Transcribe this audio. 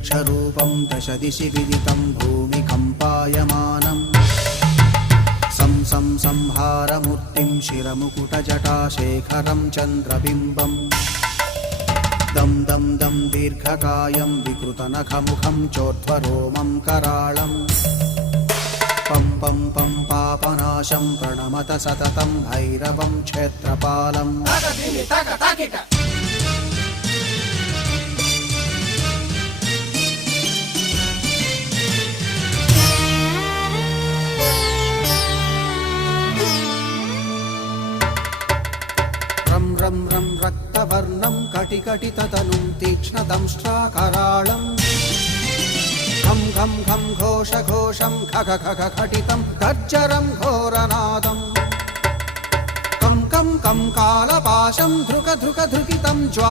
दुर्भिक्षरूपं दशदिशि विदितं भूमिकम्पायमानम् संहारमूर्तिं शिरमुकुटजटाशेखरं चन्द्रबिम्बम् दं दं दं दीर्घकायं विकृतनखमुखं चोर्ध्वरोमं कराळम् पं पं पं पापनाशं प्रणमत सततं भैरवं क्षेत्रपालम् रं रं रं रक्तवर्णं कटिकटिततनुं तीक्ष्णदंष्ट्राकराळम् घं घं घं घोषघोषं खग खग खटितं गर्जरं घोरनादम् कं कं कं कालपाशं धृक धृक धृकितं ज्वा